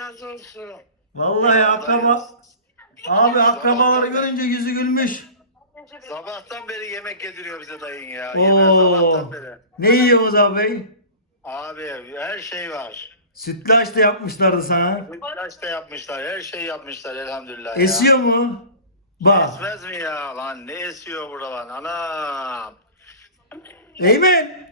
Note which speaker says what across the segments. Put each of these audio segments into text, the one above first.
Speaker 1: razı olsun.
Speaker 2: Vallahi abi akrabaları görünce yüzü gülmüş.
Speaker 3: Sabahtan beri yemek yediriyor bize dayın ya. Yemeğe sabahtan
Speaker 2: Oo.
Speaker 3: beri.
Speaker 2: Ne yiyorsunuz abi?
Speaker 3: Abi her şey var.
Speaker 2: Sütlaç da yapmışlardı sana.
Speaker 3: Kaç da yapmışlar. Her şey yapmışlar elhamdülillah ya.
Speaker 2: Esiyor mu? Bak.
Speaker 3: Esmez mi ya lan? Ne esiyor burada lan? Anam.
Speaker 2: Eymen.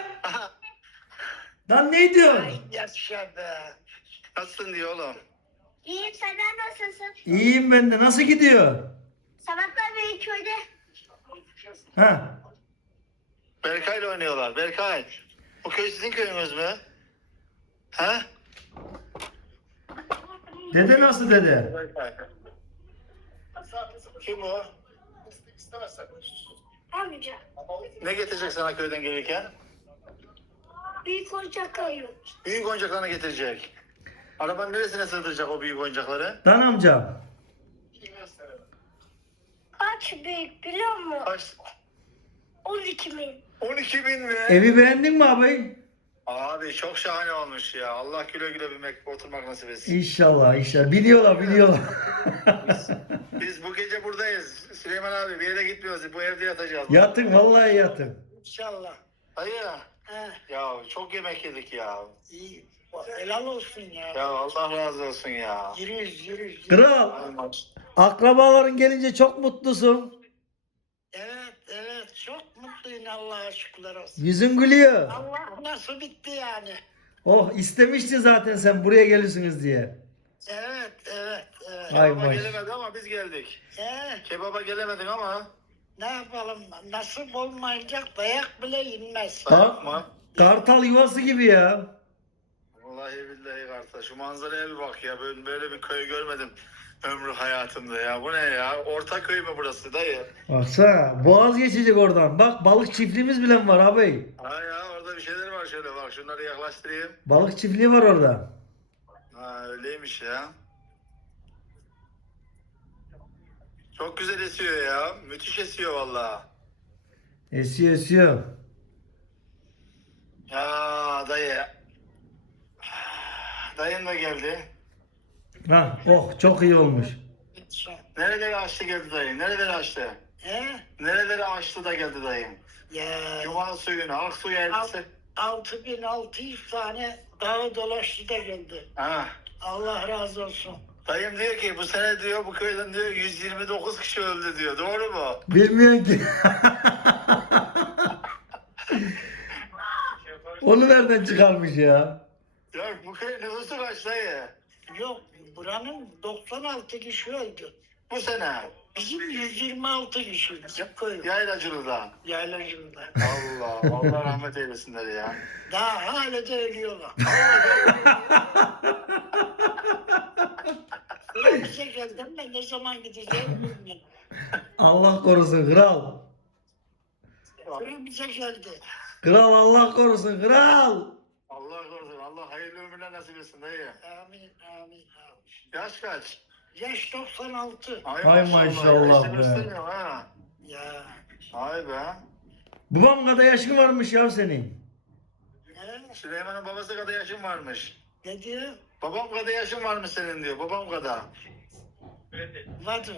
Speaker 2: Lan ne diyorsun?
Speaker 1: Ay yaşa be.
Speaker 3: Nasılsın diyor oğlum.
Speaker 4: İyiyim, senden nasılsın?
Speaker 2: İyiyim ben de. Nasıl gidiyor?
Speaker 4: Sabahlar beri köyde.
Speaker 2: Ha.
Speaker 3: Berkay'la oynuyorlar. Berkay. Bu köy sizin köyünüz mü? Ha?
Speaker 2: Dede nasıl dede?
Speaker 3: Berkay. Kim o?
Speaker 4: Amca,
Speaker 3: Ne getirecek sana köyden gelirken?
Speaker 4: büyük oyuncak alıyor.
Speaker 3: Büyük oyuncaklarını getirecek. Arabanın neresine sığdıracak o büyük oyuncakları?
Speaker 2: Dan amca.
Speaker 4: Kaç büyük biliyor musun?
Speaker 3: Kaç?
Speaker 4: 12 bin.
Speaker 3: 12 bin mi?
Speaker 2: Evi beğendin mi abi?
Speaker 3: Abi çok şahane olmuş ya. Allah güle güle oturmak nasip etsin.
Speaker 2: İnşallah inşallah. Biliyorlar.
Speaker 3: Biz bu gece buradayız. Süleyman abi bir yere gitmiyoruz. Bu evde yatacağız.
Speaker 2: Yatın vallahi yatın.
Speaker 1: İnşallah.
Speaker 3: Dayı.
Speaker 1: He,
Speaker 3: Ya çok yemek yedik ya.
Speaker 1: iyi. Helal olsun ya.
Speaker 3: Ya Allah razı olsun ya.
Speaker 1: Yürüyüz.
Speaker 2: Kral.
Speaker 3: Ay maş-
Speaker 2: Akrabaların gelince çok mutlusun.
Speaker 1: Evet. Çok mutluyum Allah'a şükürler olsun.
Speaker 2: Yüzün gülüyor.
Speaker 1: Allah nasıl bitti yani.
Speaker 2: Oh istemiştin zaten sen buraya gelirsiniz diye.
Speaker 1: Evet.
Speaker 2: Ay
Speaker 3: Kebaba
Speaker 2: maş.
Speaker 3: gelemedi ama biz geldik. Kebaba gelemedik ama.
Speaker 1: Ne yapalım? Nasip olmayınca dayak bile inmez.
Speaker 3: Bakma.
Speaker 2: Kartal yuvası gibi ya.
Speaker 3: Vallahi billahi kardeş. Şu manzaraya bir bak ya. Böyle bir köy görmedim ömrü hayatımda ya. Bu ne ya? Orta köy mü burası dayı?
Speaker 2: Baksana boğaz geçecek oradan. Bak balık çiftliğimiz bile var abi.
Speaker 3: Ha ya orada bir şeyler var şöyle bak. Şunları yaklaştırayım.
Speaker 2: Balık çiftliği var orada.
Speaker 3: Ha öyleymiş ya. Çok güzel esiyor ya. Müthiş esiyor valla.
Speaker 2: Esiyor.
Speaker 3: Ya dayı. Dayın da geldi.
Speaker 2: Ha oh çok iyi olmuş.
Speaker 3: Nereleri açtı geldi dayın? Nereleri açtı? Nereleri açtı da geldi dayım?
Speaker 1: Ya
Speaker 3: Cuma suyunu, Aksu yerlisi.
Speaker 1: 6600 tane dağı dolaştı da geldi.
Speaker 3: Ha.
Speaker 1: Allah razı olsun.
Speaker 3: Dayım diyor ki bu sene diyor bu köyden diyor 129 kişi öldü diyor. Doğru mu?
Speaker 2: Bilmiyorum ki. Onu nereden çıkarmış ya?
Speaker 3: Ya bu köy nüfusu kaç dayı?
Speaker 1: Yok, buranın 96 kişi öldü.
Speaker 3: Bu sene.
Speaker 1: Bizim 126 kişiyiz. Köy
Speaker 3: Yaylacılı'da.
Speaker 1: yaylacında.
Speaker 3: Allah rahmet eylesinler ya.
Speaker 1: Daha hala da ölüyorlar. Buraya bize geldim ben ne zaman gideceğim bilmiyorum.
Speaker 2: Allah korusun kral.
Speaker 1: Buraya bize geldi.
Speaker 2: Kral Allah korusun kral.
Speaker 3: Allah korusun. Allah hayırlı ömürler nasip etsin dayı.
Speaker 1: Amin.
Speaker 3: Yaş kaç?
Speaker 1: Yaş 96.
Speaker 2: Ay maşallah
Speaker 3: İşte
Speaker 2: be.
Speaker 3: göstermiyor ha.
Speaker 1: Ya.
Speaker 3: Ay be.
Speaker 2: Babam kadar yaşın varmış ya senin.
Speaker 3: Süleyman'ın babası kadar yaşın varmış.
Speaker 1: Ne diyor?
Speaker 3: Babam kadar yaşın varmış senin diyor. Babam kadar.
Speaker 1: Vardı.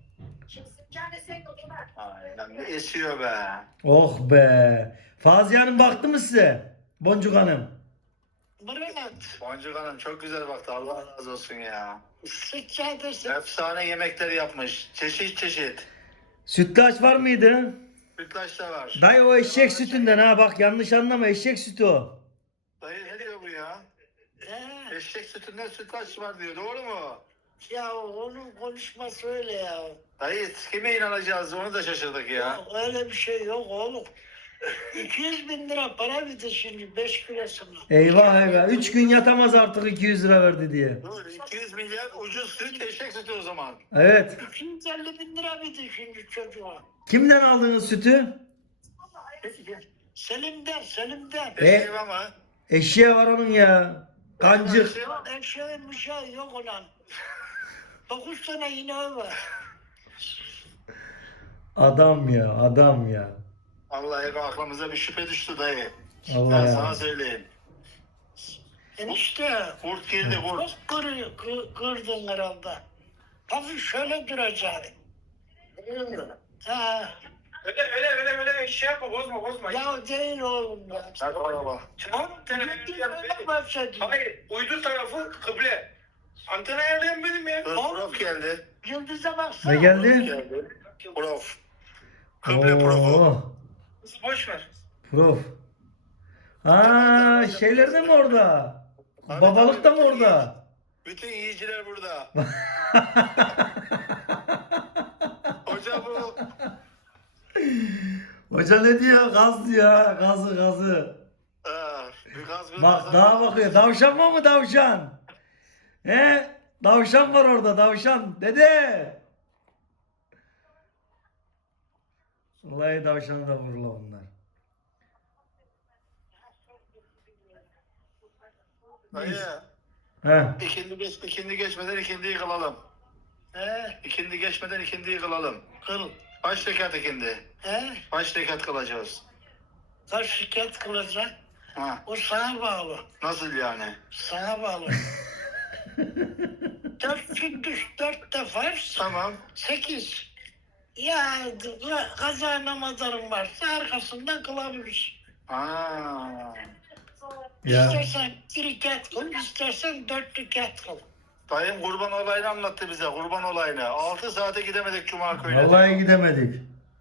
Speaker 3: Aynen ne esiyor be.
Speaker 2: Oh be. Faziye Hanım baktı mı size? Boncuk Hanım.
Speaker 1: Murat.
Speaker 3: Boncuk Hanım çok güzel baktı. Allah razı olsun ya.
Speaker 1: Sıçradırsın.
Speaker 3: Efsane yemekler yapmış. Çeşit çeşit.
Speaker 2: Sütlaç var mıydı?
Speaker 3: Sütlaç da var.
Speaker 2: Dayı o eşek sütünden ha bak yanlış anlama eşek sütü o.
Speaker 3: Dayı ne diyor bu ya?
Speaker 1: He.
Speaker 3: Eşek sütünden sütlaç var diyor. Doğru mu?
Speaker 1: Ya onun konuşması öyle ya.
Speaker 3: Dayı kime inanacağız onu da şaşırdık ya.
Speaker 1: Yok, öyle bir şey yok oğlum. 200 bin lira para bitti şimdi 5 kilosuna.
Speaker 2: Eyvah. 3 gün yatamaz artık 200 lira verdi diye.
Speaker 3: Dur 200 milyar ucuz süt eşek sütü o zaman.
Speaker 2: Evet.
Speaker 1: 250 bin lira bitti şimdi çocuğa.
Speaker 2: Kimden aldınız sütü?
Speaker 1: Selim'den.
Speaker 3: Eşeğim ama.
Speaker 2: Eşeğe var onun ya. Kancık.
Speaker 1: Yok eşeğin bir şey yok olan. 9 tane ineği var.
Speaker 2: Adam ya.
Speaker 3: Vallahi aklımıza bir şüphe düştü dayı.
Speaker 2: Allah
Speaker 3: Ben
Speaker 2: ya.
Speaker 3: sana söyleyeyim.
Speaker 1: Enişte.
Speaker 3: Kurt girdi kurt.
Speaker 1: Çok kırdın herhalde. Hafif şöyle duracaksın. Ha.
Speaker 5: Öyle şey yapma, bozma.
Speaker 1: Ya değil oğlum ya.
Speaker 3: Hadi baba.
Speaker 5: Tamam,
Speaker 1: Öyle başladı.
Speaker 5: Hayır, uydu tarafı kıble. Antena ayarlayan benim ya.
Speaker 3: Prof geldi.
Speaker 1: Yıldız'a baksana.
Speaker 2: Ne geldi?
Speaker 3: Geldi. Prof. Kıble profu.
Speaker 2: Oo,
Speaker 5: Boş ver.
Speaker 2: prof. Aa, şeyler de mi orada?
Speaker 3: Abi,
Speaker 2: Babalık da mı
Speaker 3: tabii,
Speaker 2: orada?
Speaker 3: Bütün yiyiciler burada. Hoca bu.
Speaker 2: Hoca ne diyor? Gaz diyor. Gazı.
Speaker 3: Bir gaz
Speaker 2: Bak dağa bakıyor. Davşan var mı davşan? He? Davşan var orada davşan. Dede. Vallahi davşanı da vururlar bunlar.
Speaker 3: Dayı.
Speaker 2: He.
Speaker 3: İkindi geçmeden ikindiyi kılalım.
Speaker 1: He,
Speaker 3: İkindi geçmeden ikindiyi kılalım.
Speaker 1: kıl.
Speaker 3: Kaç rekat ikindi?
Speaker 1: He,
Speaker 3: Kaç rekat kılacağız?
Speaker 1: kaç şirket kılacak?
Speaker 3: Ha,
Speaker 1: O sana bağlı.
Speaker 3: nasıl yani?
Speaker 1: Sana bağlı. 4 gündüz 4 defa
Speaker 3: Tamam.
Speaker 1: 8. Ya kaza namazların varsa arkasından kılabilirsin.
Speaker 3: Aa.
Speaker 2: Ya.
Speaker 1: İstersen 1 rekat kıl, istersen 4 rekat kıl.
Speaker 3: Dayım kurban olayını anlattı bize. Kurban olayını. 6 saate gidemedik Cuma köyüne.
Speaker 2: Vallahi gidemedik.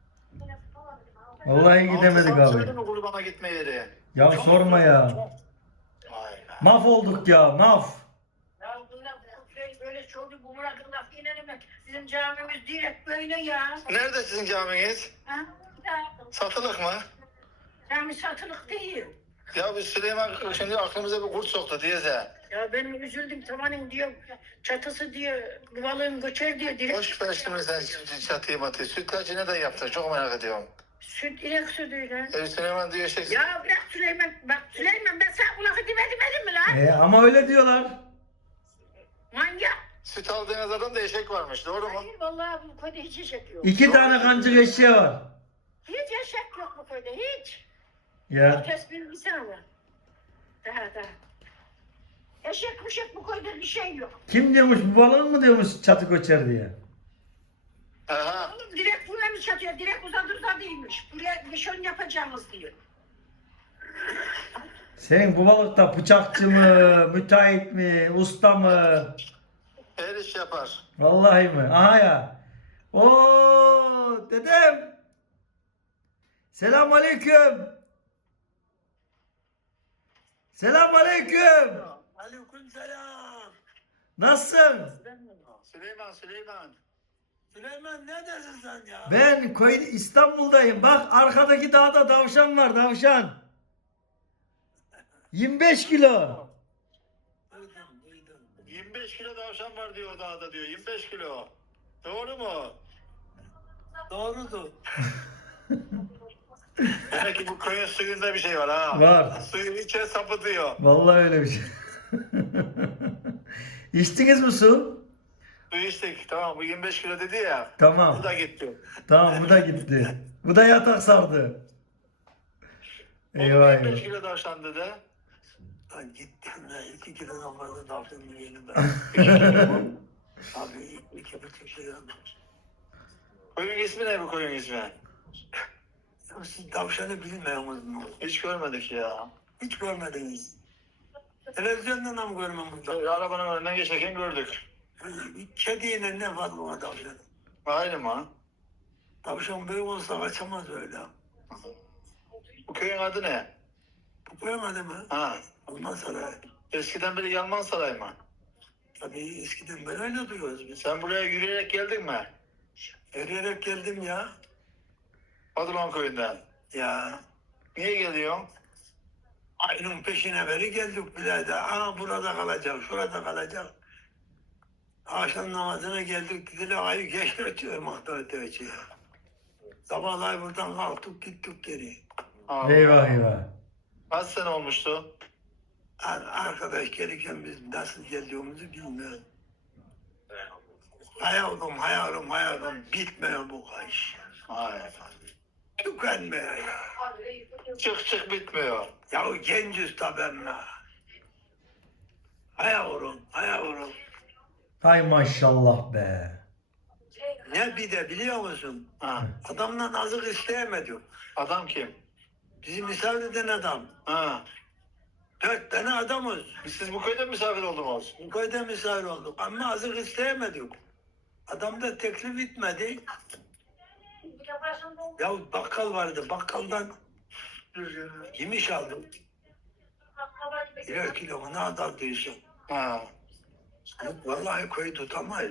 Speaker 2: Vallahi gidemedik
Speaker 3: 6 saat
Speaker 2: abi.
Speaker 3: sürdü mü kurbana gitme yeri?
Speaker 2: Ya sorma ya.
Speaker 3: Vay be.
Speaker 2: Maf olduk ya, maf.
Speaker 6: Ya bunlar böyle çoluk bu bırakın laf inelim. Bizim camimiz direkt böyle ya.
Speaker 3: Nerede sizin caminiz?
Speaker 6: Ha? Ya,
Speaker 3: Satılık mı?
Speaker 6: cami satılık değil.
Speaker 3: Ya biz Süleyman şimdi aklımıza bir kurt soktu diyeze.
Speaker 6: Ya benim üzüldüm tavanın diyor çatısı diyor yuvalığın göçer diyor direkt.
Speaker 3: Hoş ver şimdi sen çatıyı matıyı. Sütlaçı neden yaptın? Çok merak ediyorum.
Speaker 6: Süt inek sütüyle.
Speaker 3: Süleyman diyor şey.
Speaker 6: Ya bırak Süleyman. Bak Süleyman ben sana kulakı demedim mi lan?
Speaker 2: Ama öyle diyorlar.
Speaker 6: Manyak.
Speaker 3: Süt aldığınız adam da eşek varmış. Doğru mu?
Speaker 6: Hayır vallahi bu köyde hiç eşek yok.
Speaker 2: 2 tane kancık eşeği var.
Speaker 6: Hiç eşek yok bu köyde hiç.
Speaker 2: Ya.
Speaker 6: Herkes bir insan var. Daha. Eşek kuşak bu köyde bir şey yok.
Speaker 2: Kim diyormuş bu balığın mı diyormuş çatı göçer diye.
Speaker 3: Aha.
Speaker 6: Oğlum direkt buraya mı çatıyor? Direkt uzadıymış. Buraya nişan yapacağımız diyor.
Speaker 2: Senin bu balıkta bıçakçı mı, müteahhit mi, usta mı?
Speaker 3: Her iş yapar.
Speaker 2: Vallahi mi? Aha ya. Oo dedem. Selam aleyküm. Selam aleyküm.
Speaker 1: Aleykümselam.
Speaker 2: Nasılsın?
Speaker 3: Süleyman.
Speaker 1: Süleyman ne dersin sen ya?
Speaker 2: Ben İstanbul'dayım. Bak arkadaki dağda tavşan var, tavşan. 25 kilo.
Speaker 1: Duydum.
Speaker 3: 25 kilo tavşan var diyor o dağda diyor. 25 kilo. Doğru mu?
Speaker 1: Doğrudur.
Speaker 3: Demek ki bu köyün suyunda bir şey var ha.
Speaker 2: Var.
Speaker 3: Suyun içe sapıtıyor.
Speaker 2: Vallahi öyle bir şey. İçtiniz mi su?
Speaker 3: Su içtik. Tamam bu 25 kilo dedi ya.
Speaker 2: Tamam.
Speaker 3: Bu da gitti.
Speaker 2: Tamam bu da gitti. Bu da yatak sardı.
Speaker 3: O
Speaker 2: Eyvah
Speaker 3: 25
Speaker 2: eyvah.
Speaker 3: kilo tavşan dedi.
Speaker 1: Ben gittim de 2 kilo namazı daldım yiyelim ben. Abi 2,5 kilo namaz.
Speaker 3: Koyun ismi ne bu koyun ismi?
Speaker 1: Ya siz tavşanı bilmiyorsunuz mu?
Speaker 3: Hiç görmedik ya.
Speaker 1: Hiç görmediniz. Televizyonda mı görmem burada?
Speaker 3: Arabanın önünden geçerken gördük.
Speaker 1: Kediyle ne var bu tavşan?
Speaker 3: Aynı mı?
Speaker 1: Tavşan büyük olsa kaçamaz öyle.
Speaker 3: Bu köyün adı ne?
Speaker 1: Bu koymadı mı?
Speaker 3: Ha.
Speaker 1: Alman Sarayı.
Speaker 3: Eskiden beri Yalman Saray mı?
Speaker 1: Tabii eskiden beri öyle duyuyoruz biz.
Speaker 3: Sen buraya yürüyerek geldin mi?
Speaker 1: Yürüyerek geldim ya.
Speaker 3: Padulon köyünden.
Speaker 1: Ya.
Speaker 3: Niye geliyorsun?
Speaker 1: Ayının peşine beri geldik birader. Aa burada kalacak, şurada kalacak. Akşam namazına geldik, dediler ayı geç ötüyor muhtar ötüyor. Sabahlar buradan kalktık gittik geri.
Speaker 3: Allah.
Speaker 2: Eyvah eyvah.
Speaker 3: Kaç sene olmuştu?
Speaker 1: Arkadaş gelirken biz nasıl geldiğimizi bilmiyoruz. Hayalim bitmiyor bu iş.
Speaker 3: Ay.
Speaker 1: Tükenmiyor ya.
Speaker 3: Çık bitmiyor.
Speaker 1: Ya genciz tabi emme. Hay yavrum, hay yavrum.
Speaker 2: Hay maşallah be.
Speaker 1: Ne bir de biliyor musun?
Speaker 3: Ha.
Speaker 1: Adamdan azık isteyemedik.
Speaker 3: Adam kim?
Speaker 1: Bizi misafir eden adam.
Speaker 3: Ha.
Speaker 1: 4 tane adamız.
Speaker 3: Siz bu köyde misafir oldunuz.
Speaker 1: Bu köyde misafir olduk ama azık isteyemedik. Adam da teklif etmedi. Ya bakkal vardı, bakkaldan yemiş aldım. Birer kilo mu ne adaldıysa.
Speaker 3: Ha.
Speaker 1: Vallahi koyu tutamayız.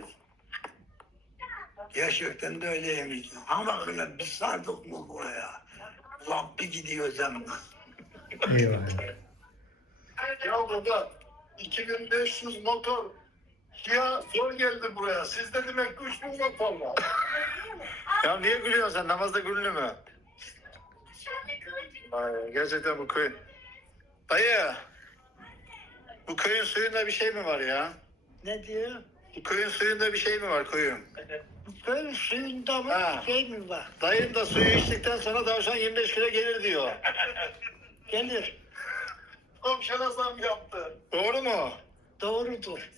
Speaker 1: Gerçekten de öyleymiş. Ama öyle biz sardık mı buraya? Ulan bir gidiyoruz hem.
Speaker 2: Eyvah.
Speaker 3: Ya baba 2500 motor ya zor geldi buraya. Sizde demek 3000 motor var. Ya niye gülüyorsun sen? Namazda gülünür mü? Ay, gerçekten bu köy. Dayı. Bu köyün suyunda bir şey mi var ya?
Speaker 7: Ne diyor?
Speaker 3: Bu köyün suyunda bir şey mi var köyün?
Speaker 7: Böyle suyunda mı
Speaker 3: Ha.
Speaker 7: şey mi var?
Speaker 3: Dayın da suyu içtikten sonra tavşan 25 kilo gelir diyor.
Speaker 7: Gelir.
Speaker 3: Komşuna zam yaptı. Doğru mu?
Speaker 7: Doğrudur.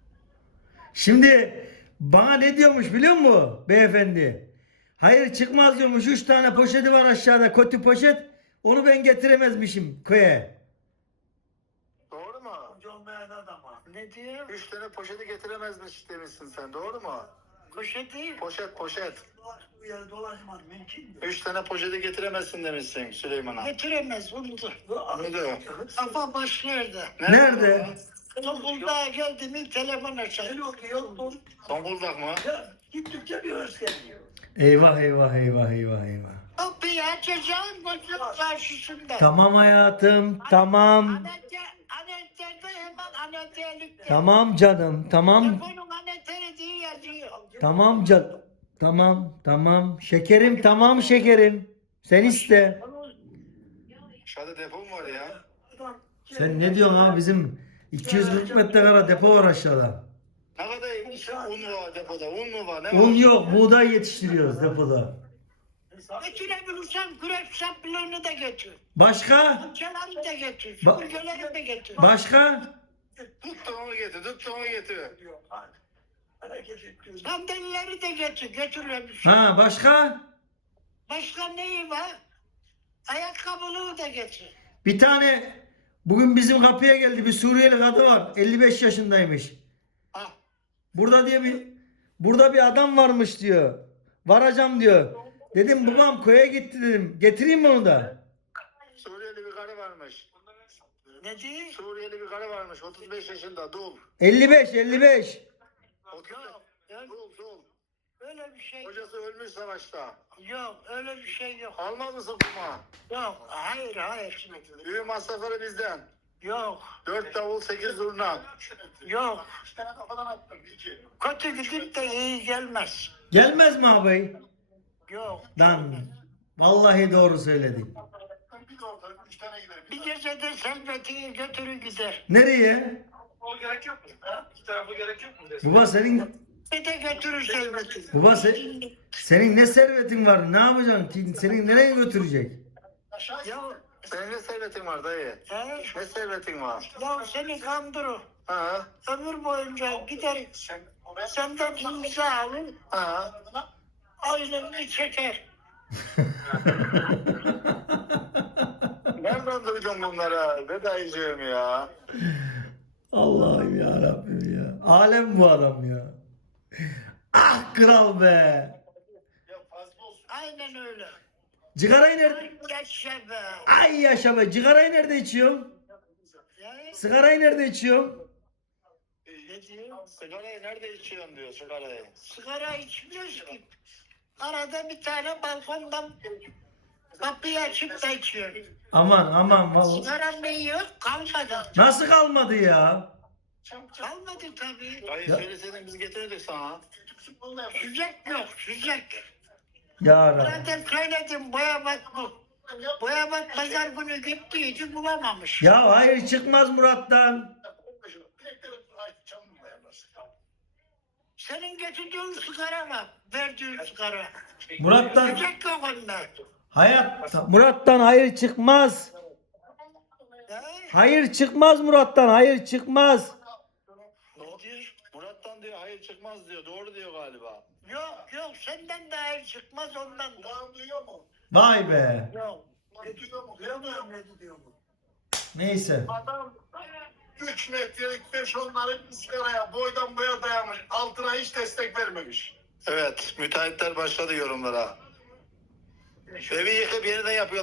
Speaker 2: Şimdi bana ne diyormuş biliyor musun beyefendi? Hayır çıkmaz diyormuş. 3 tane poşeti var aşağıda. Kötü poşet. Onu ben getiremezmişim köye.
Speaker 3: Doğru mu?
Speaker 1: Amca olmayan adama.
Speaker 7: Ne diyor?
Speaker 3: 3 tane poşeti getiremezmiş demişsin sen. Doğru mu?
Speaker 7: Poşeti
Speaker 3: Poşet.
Speaker 1: Bu yere dolaşmaz mümkün değil.
Speaker 3: 3 tane poşeti getiremezsin demişsin Süleyman'a.
Speaker 7: getiremez unutur.
Speaker 3: Ne diyor?
Speaker 7: Kafa baş nerede?
Speaker 2: Nerede?
Speaker 7: Topluluğa geldi mi telefon açar.
Speaker 1: Yok.
Speaker 3: Zonguldak mı?
Speaker 1: Ya gittikçe bir hırs geliyor.
Speaker 2: Eyvah eyvah eyvah eyvah eyvah.
Speaker 7: Kapıyı açacağım gözüm karşısında.
Speaker 2: Tamam hayatım. Tamam.
Speaker 7: Anetterde hemen anahtarlıkta.
Speaker 2: Tamam canım. Tamam.
Speaker 7: Telefonun anahtarı diye yazıyor.
Speaker 2: Tamam canım. Tamam. Şekerim tamam şekerim. Sen iste.
Speaker 3: Aşağıda depo mu var ya?
Speaker 2: Sen ne diyorsun abi bizim 240 metrekare depo var aşağıda.
Speaker 3: Ne kadar un var depoda? Un mu var? Ne var?
Speaker 2: Un yok buğday yetiştiriyoruz depoda.
Speaker 7: Götürebilirsen güreş saplığını da götür.
Speaker 2: Başka?
Speaker 7: Amcaları da götür.
Speaker 2: Ba-
Speaker 7: Süpürgeleri de götür.
Speaker 2: Başka?
Speaker 3: Tut da onu getir.
Speaker 1: Hareket ediyoruz.
Speaker 7: Sandalyeleri de götür. Götürebilirsin.
Speaker 2: Ha başka?
Speaker 7: Başka neyi var? Ayakkabılığı da götür.
Speaker 2: Bir tane bugün bizim kapıya geldi bir Suriyeli kadın var. 55 yaşındaymış.
Speaker 3: Ah.
Speaker 2: Burada bir adam varmış diyor. Varacağım diyor. Dedim babam köye gitti dedim. Getireyim mi onu da?
Speaker 3: Suriyeli bir karı varmış.
Speaker 7: Ne diyor?
Speaker 3: Suriyeli bir karı varmış. 35 yaşında. Dul.
Speaker 2: 55.
Speaker 3: 35.
Speaker 7: Yok,
Speaker 3: Dul.
Speaker 7: öyle bir şey
Speaker 3: Kocası ölmüş savaşta.
Speaker 7: yok. Öyle bir şey yok.
Speaker 3: Almaz mısın kuma?
Speaker 7: Yok. Hayır.
Speaker 3: Düğün masrafları bizden.
Speaker 7: Yok.
Speaker 3: 4 davul 8 zurna.
Speaker 7: Yok. Kötü gidip de iyi gelmez.
Speaker 2: Gelmez mi abi?
Speaker 7: Yok.
Speaker 2: Lan vallahi doğru söyledin.
Speaker 7: Bir gecede servetini götürür gider.
Speaker 2: Nereye?
Speaker 5: O gerek yok mu? Ha? İki tarafı gerek yok mu?
Speaker 2: Baba
Speaker 7: Bir de götürür servetini.
Speaker 2: senin ne servetin var? Ne yapacaksın? Senin nereye götürecek?
Speaker 7: Ya,
Speaker 3: Senin ne servetin var dayı?
Speaker 7: he?
Speaker 3: Ne servetin var?
Speaker 7: Ya seni kandırır.
Speaker 3: Ha?
Speaker 7: Ömür boyunca gider. Senden imza alır.
Speaker 3: Ha?
Speaker 7: Aynını çeker.
Speaker 3: Nereden duydun bunları? Ne dayıcığım ya?
Speaker 2: Allah'ım ya Rabbim ya. Alem bu adam ya. Ah kral be.
Speaker 7: Aynen öyle.
Speaker 2: Cigarayı nerede?
Speaker 7: Yaşa be.
Speaker 2: Ay yaşa be. Cigarayı nerede içiyorsun?
Speaker 7: Ya,
Speaker 2: Sigarayı nerede içiyorsun?
Speaker 7: ne diyor?
Speaker 3: Sigarayı nerede içiyorsun diyor sigarayı.
Speaker 7: Sigara içmiyoruz ki. Arada bir tane balkondan kapıyı açıp da içiyor.
Speaker 2: Aman vallahi.
Speaker 7: Sigara ne yok? Kalmadı.
Speaker 2: Nasıl kalmadı ya?
Speaker 7: Kalmadı tabii.
Speaker 3: Dayı
Speaker 2: Ya.
Speaker 3: söyleseydin biz getirdik sana.
Speaker 7: Süzek yok, süzek.
Speaker 2: Ya Rabbi.
Speaker 7: Zaten söyledim, Boyabat bu. Boyabat pazar günü gittiydi, bulamamış.
Speaker 2: Ya hayır çıkmaz Murat'tan.
Speaker 7: Senin getirdiğin sigara var, verdiğin sigara.
Speaker 2: Murat'tan
Speaker 7: Süzek yok onda.
Speaker 2: Murat'tan hayır çıkmaz.
Speaker 7: Ya,
Speaker 2: Hayır çıkmaz Murat'tan. Hayır çıkmaz.
Speaker 3: Murat'tan diyor hayır çıkmaz diyor. Doğru diyor galiba.
Speaker 7: Yok senden daha iyi çıkmaz ondan.
Speaker 3: Kulağın duyuyor mu?
Speaker 2: Vay be.
Speaker 7: Yok.
Speaker 3: Ne duyuyor mu?
Speaker 1: Duyamıyorum ne diyor bu.
Speaker 2: Neyse.
Speaker 3: Adam 3 metrelik 5 onların ıskaraya boydan boya dayamış. Altına hiç destek vermemiş. Evet, müteahhitler başladı yorumlara. Evi yıkıp yeniden yapıyor.